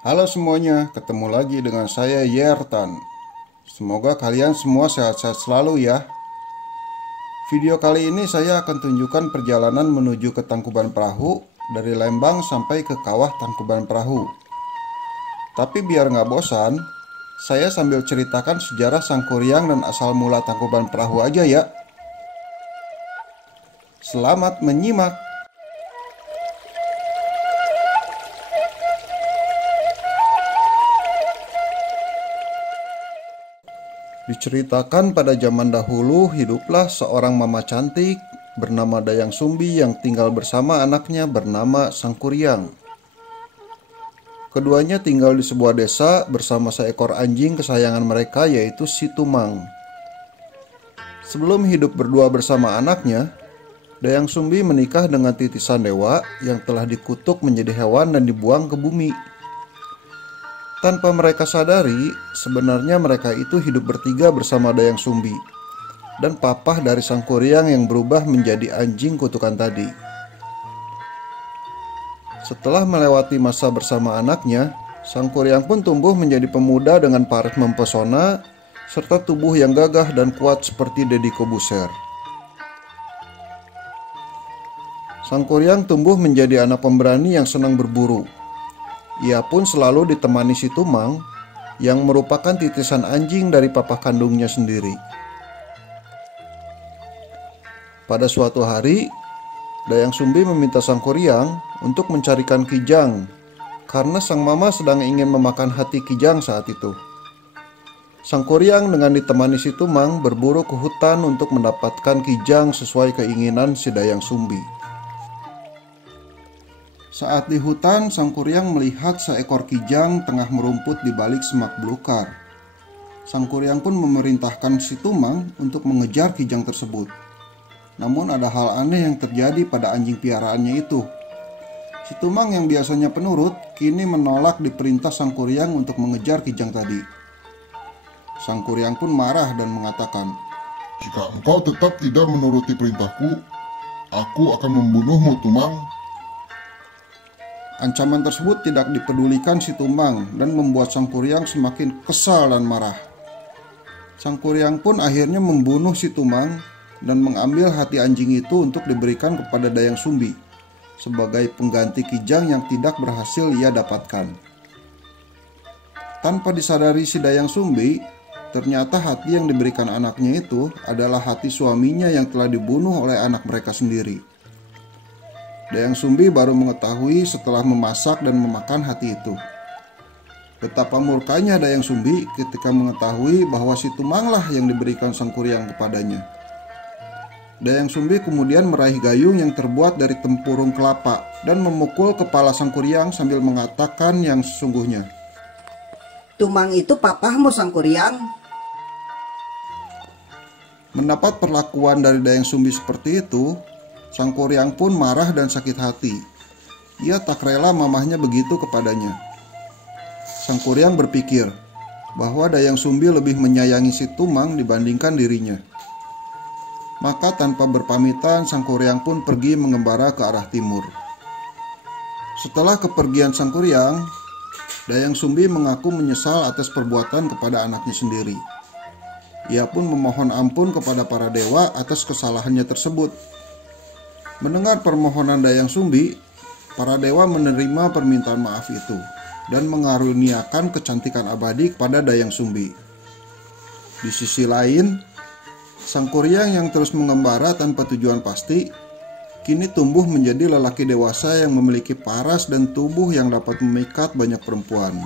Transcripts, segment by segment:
Halo semuanya, ketemu lagi dengan saya Yertan. Semoga kalian semua sehat-sehat selalu ya. Video kali ini saya akan tunjukkan perjalanan menuju ke Tangkuban Perahu dari Lembang sampai ke Kawah Tangkuban Perahu. Tapi biar nggak bosan, saya sambil ceritakan sejarah Sangkuriang dan asal mula Tangkuban Perahu aja ya. Selamat menyimak. Diceritakan pada zaman dahulu hiduplah seorang mama cantik bernama Dayang Sumbi yang tinggal bersama anaknya bernama Sangkuriang. Keduanya tinggal di sebuah desa bersama seekor anjing kesayangan mereka yaitu si Tumang. Sebelum hidup berdua bersama anaknya, Dayang Sumbi menikah dengan titisan dewa yang telah dikutuk menjadi hewan dan dibuang ke bumi. Tanpa mereka sadari, sebenarnya mereka itu hidup bertiga bersama Dayang Sumbi dan papah dari Sangkuriang yang berubah menjadi anjing kutukan tadi. Setelah melewati masa bersama anaknya, Sangkuriang pun tumbuh menjadi pemuda dengan paras mempesona serta tubuh yang gagah dan kuat seperti Deddy Kobuser. Sangkuriang tumbuh menjadi anak pemberani yang senang berburu. Ia pun selalu ditemani si Tumang yang merupakan titisan anjing dari papa kandungnya sendiri. Pada suatu hari, Dayang Sumbi meminta Sangkuriang untuk mencarikan Kijang karena sang mama sedang ingin memakan hati Kijang saat itu. Sangkuriang dengan ditemani si Tumang berburu ke hutan untuk mendapatkan Kijang sesuai keinginan si Dayang Sumbi. Saat di hutan, Sangkuriang melihat seekor kijang tengah merumput di balik semak belukar. Sangkuriang pun memerintahkan si Tumang untuk mengejar kijang tersebut. Namun ada hal aneh yang terjadi pada anjing piaraannya itu. Si Tumang yang biasanya penurut, kini menolak diperintah Sangkuriang untuk mengejar kijang tadi. Sangkuriang pun marah dan mengatakan, "Jika engkau tetap tidak menuruti perintahku, aku akan membunuhmu, Tumang." Ancaman tersebut tidak dipedulikan si Tumang dan membuat Sangkuriang semakin kesal dan marah. Sangkuriang pun akhirnya membunuh si Tumang dan mengambil hati anjing itu untuk diberikan kepada Dayang Sumbi sebagai pengganti kijang yang tidak berhasil ia dapatkan. Tanpa disadari si Dayang Sumbi, ternyata hati yang diberikan anaknya itu adalah hati suaminya yang telah dibunuh oleh anak mereka sendiri. Dayang Sumbi baru mengetahui setelah memasak dan memakan hati itu. Betapa murkanya Dayang Sumbi ketika mengetahui bahwa si Tumanglah yang diberikan Sangkuriang kepadanya. Dayang Sumbi kemudian meraih gayung yang terbuat dari tempurung kelapa dan memukul kepala Sangkuriang sambil mengatakan yang sesungguhnya. "Tumang itu papahmu, Sangkuriang." Mendapat perlakuan dari Dayang Sumbi seperti itu, Sangkuriang pun marah dan sakit hati. Ia tak rela mamahnya begitu kepadanya. Sangkuriang berpikir bahwa Dayang Sumbi lebih menyayangi si Tumang dibandingkan dirinya. Maka tanpa berpamitan, Sangkuriang pun pergi mengembara ke arah timur. Setelah kepergian Sangkuriang, Dayang Sumbi mengaku menyesal atas perbuatan kepada anaknya sendiri. Ia pun memohon ampun kepada para dewa atas kesalahannya tersebut. Mendengar permohonan Dayang Sumbi, para dewa menerima permintaan maaf itu dan mengaruniakan kecantikan abadi kepada Dayang Sumbi. Di sisi lain, Sangkuriang yang terus mengembara tanpa tujuan pasti, kini tumbuh menjadi lelaki dewasa yang memiliki paras dan tubuh yang dapat memikat banyak perempuan.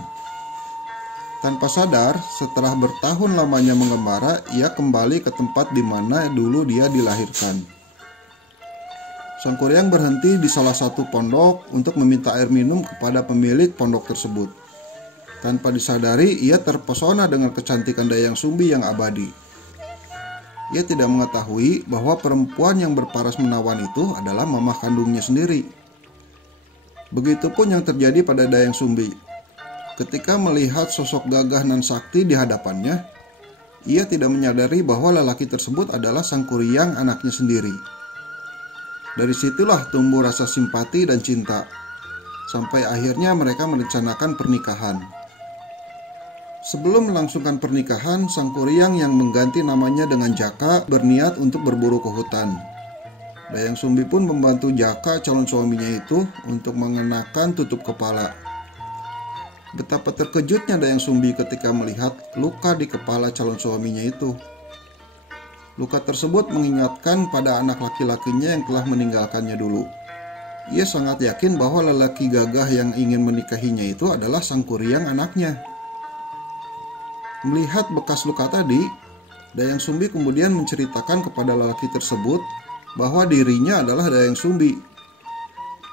Tanpa sadar, setelah bertahun lamanya mengembara, ia kembali ke tempat di mana dulu dia dilahirkan. Sangkuriang berhenti di salah satu pondok untuk meminta air minum kepada pemilik pondok tersebut. Tanpa disadari, ia terpesona dengan kecantikan Dayang Sumbi yang abadi. Ia tidak mengetahui bahwa perempuan yang berparas menawan itu adalah mamah kandungnya sendiri. Begitupun yang terjadi pada Dayang Sumbi. Ketika melihat sosok gagah nan sakti di hadapannya, ia tidak menyadari bahwa lelaki tersebut adalah Sangkuriang anaknya sendiri. Dari situlah tumbuh rasa simpati dan cinta. sampai akhirnya mereka merencanakan pernikahan. Sebelum melangsungkan pernikahan, Sang Kuryang yang mengganti namanya dengan Jaka berniat untuk berburu ke hutan. Dayang Sumbi pun membantu Jaka calon suaminya itu untuk mengenakan tutup kepala. Betapa terkejutnya Dayang Sumbi ketika melihat luka di kepala calon suaminya itu. Luka tersebut mengingatkan pada anak laki-lakinya yang telah meninggalkannya dulu. Ia sangat yakin bahwa lelaki gagah yang ingin menikahinya itu adalah Sang Kuryang anaknya. Melihat bekas luka tadi, Dayang Sumbi kemudian menceritakan kepada lelaki tersebut bahwa dirinya adalah Dayang Sumbi,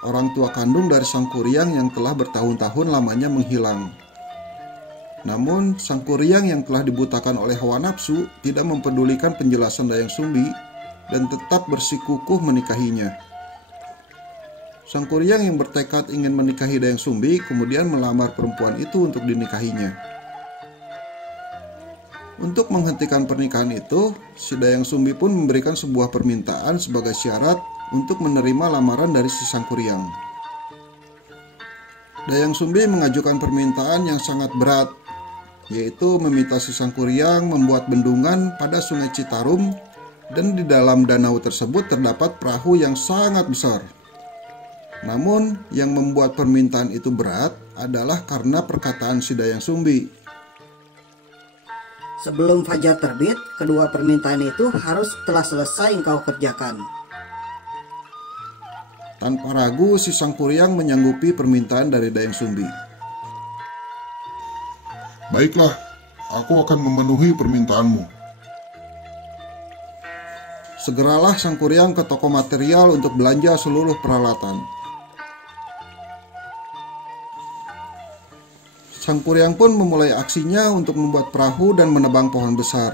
orang tua kandung dari Sang Kuryang yang telah bertahun-tahun lamanya menghilang. Namun, Sang Kuryang yang telah dibutakan oleh hawa nafsu tidak mempedulikan penjelasan Dayang Sumbi dan tetap bersikukuh menikahinya. Sang Kuryang yang bertekad ingin menikahi Dayang Sumbi kemudian melamar perempuan itu untuk dinikahinya. Untuk menghentikan pernikahan itu, si Dayang Sumbi pun memberikan sebuah permintaan sebagai syarat untuk menerima lamaran dari si Sang Kuryang. Dayang Sumbi mengajukan permintaan yang sangat berat, yaitu meminta si Sang Kuryang membuat bendungan pada Sungai Citarum, dan di dalam danau tersebut terdapat perahu yang sangat besar. Namun, yang membuat permintaan itu berat adalah karena perkataan si Dayang Sumbi. Sebelum fajar terbit, kedua permintaan itu harus telah selesai engkau kerjakan. Tanpa ragu, si Sang Kuryang menyanggupi permintaan dari Dayang Sumbi. Baiklah, aku akan memenuhi permintaanmu. Segeralah Sang Kuryang ke toko material untuk belanja seluruh peralatan. Sang Kuryang pun memulai aksinya untuk membuat perahu dan menebang pohon besar.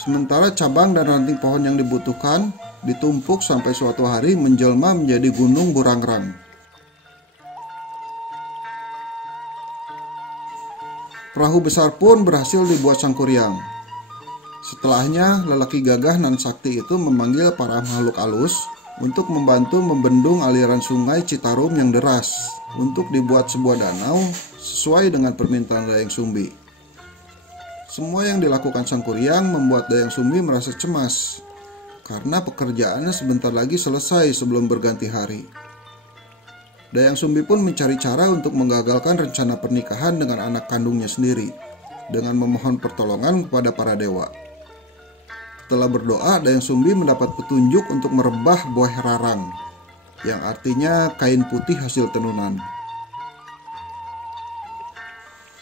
Sementara cabang dan ranting pohon yang dibutuhkan ditumpuk sampai suatu hari menjelma menjadi gunung Burangrang. Perahu besar pun berhasil dibuat Sang Kuryang. Setelahnya, lelaki gagah nan sakti itu memanggil para makhluk halus untuk membantu membendung aliran sungai Citarum yang deras untuk dibuat sebuah danau sesuai dengan permintaan Dayang Sumbi. Semua yang dilakukan Sang Kuryang membuat Dayang Sumbi merasa cemas karena pekerjaannya sebentar lagi selesai sebelum berganti hari. Dayang Sumbi pun mencari cara untuk menggagalkan rencana pernikahan dengan anak kandungnya sendiri dengan memohon pertolongan kepada para dewa. Setelah berdoa, Dayang Sumbi mendapat petunjuk untuk merebah buah rarang, yang artinya kain putih hasil tenunan.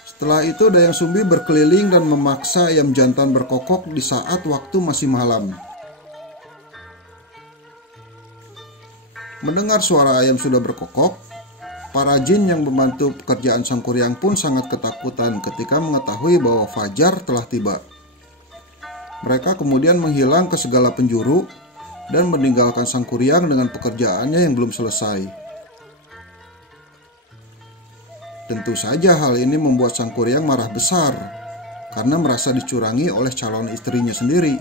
Setelah itu Dayang Sumbi berkeliling dan memaksa ayam jantan berkokok di saat waktu masih malam. Mendengar suara ayam sudah berkokok, para jin yang membantu pekerjaan Sang Kuryang pun sangat ketakutan ketika mengetahui bahwa fajar telah tiba. Mereka kemudian menghilang ke segala penjuru dan meninggalkan Sang Kuryang dengan pekerjaannya yang belum selesai. Tentu saja hal ini membuat Sang Kuryang marah besar karena merasa dicurangi oleh calon istrinya sendiri.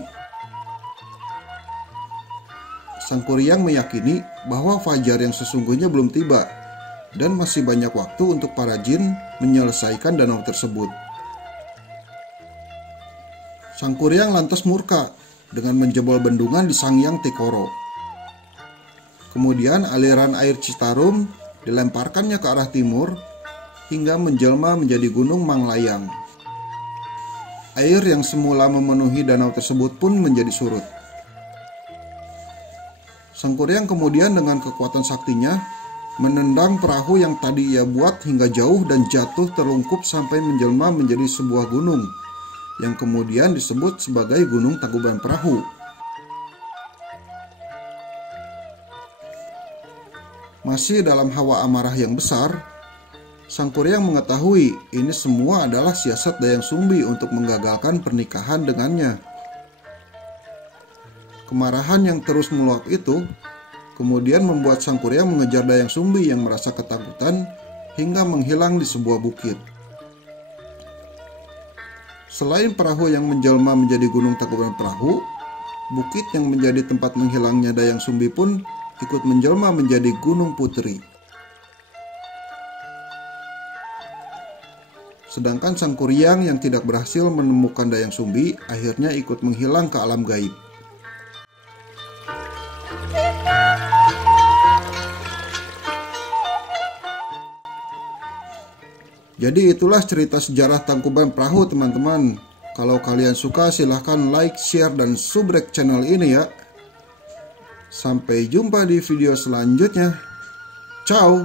Sang Kuryang meyakini bahwa fajar yang sesungguhnya belum tiba dan masih banyak waktu untuk para jin menyelesaikan danau tersebut. Sang Kuryang lantas murka dengan menjebol bendungan di Sangyang Tikoro. Kemudian aliran air Citarum dilemparkannya ke arah timur hingga menjelma menjadi gunung Manglayang. Air yang semula memenuhi danau tersebut pun menjadi surut. Sang Kuryang kemudian dengan kekuatan saktinya menendang perahu yang tadi ia buat hingga jauh dan jatuh terlungkup sampai menjelma menjadi sebuah gunung yang kemudian disebut sebagai Gunung Tangkuban Perahu. Masih dalam hawa amarah yang besar, Sang Kuryang mengetahui ini semua adalah siasat Dayang Sumbi untuk menggagalkan pernikahan dengannya. Kemarahan yang terus meluap itu kemudian membuat Sang Kuryang mengejar Dayang Sumbi yang merasa ketakutan hingga menghilang di sebuah bukit. Selain perahu yang menjelma menjadi Gunung Tangkuban Perahu, bukit yang menjadi tempat menghilangnya Dayang Sumbi pun ikut menjelma menjadi Gunung Putri. Sedangkan sang kuryang yang tidak berhasil menemukan Dayang Sumbi akhirnya ikut menghilang ke alam gaib. Jadi itulah cerita sejarah Tangkuban Perahu teman-teman. Kalau kalian suka silahkan like, share, dan subrek channel ini ya. Sampai jumpa di video selanjutnya. Ciao.